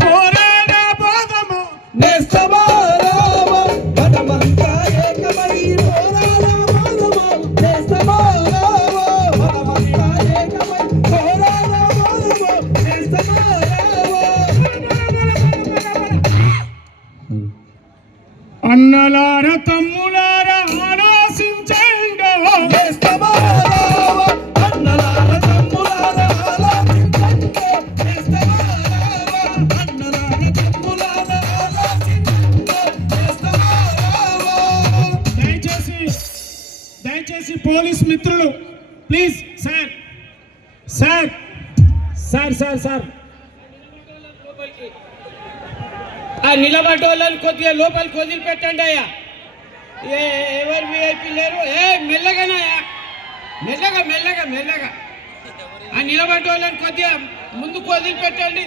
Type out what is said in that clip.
పోరాడా పోదమా నేస్తమా రావా మనమంతా ఏకమై పోరాడా పోదమా నేస్తమా రావా మనమంతా ఏకమై పోరాడా పోదమా నేస్తమా రావా అన్నలార తమ్ములారా ఆలోచించండి నేస్తమా రావా అన్నలార తమ్ములారా ఆలోచించండి నేస్తమా రావా అన్నలార తమ్ములారా ఆలోచించండి నేస్తమా రావా దయచేసి పోలీస్ మిత్రులు please sir sir sir sir sir ఆ నిలబడ్డోళ్ళని కొద్దిగా లోపలికి వదిలిపెట్టండి అయ్యా. ఎవరు విఐపీ లేరు. మెల్లగానయ్యా, మెల్లగా మెల్లగా మెల్లగా ఆ నిలబడ్డోళ్ళని కొద్దిగా ముందుకు వదిలిపెట్టండి.